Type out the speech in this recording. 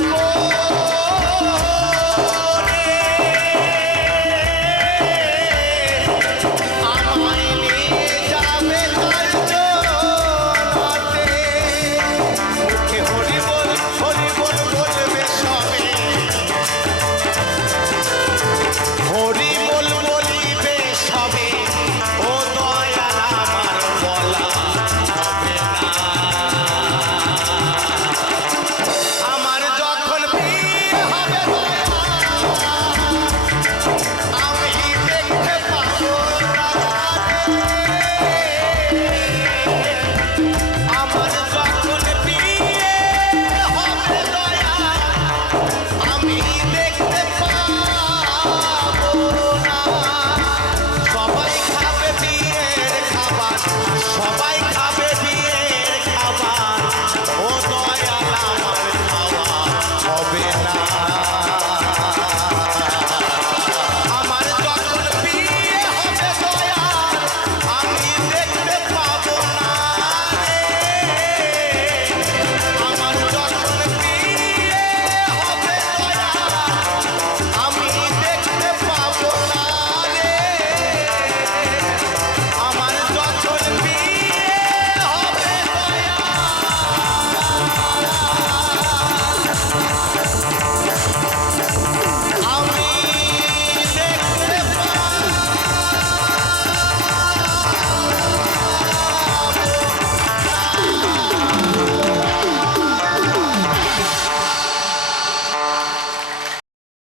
Oh. সবাই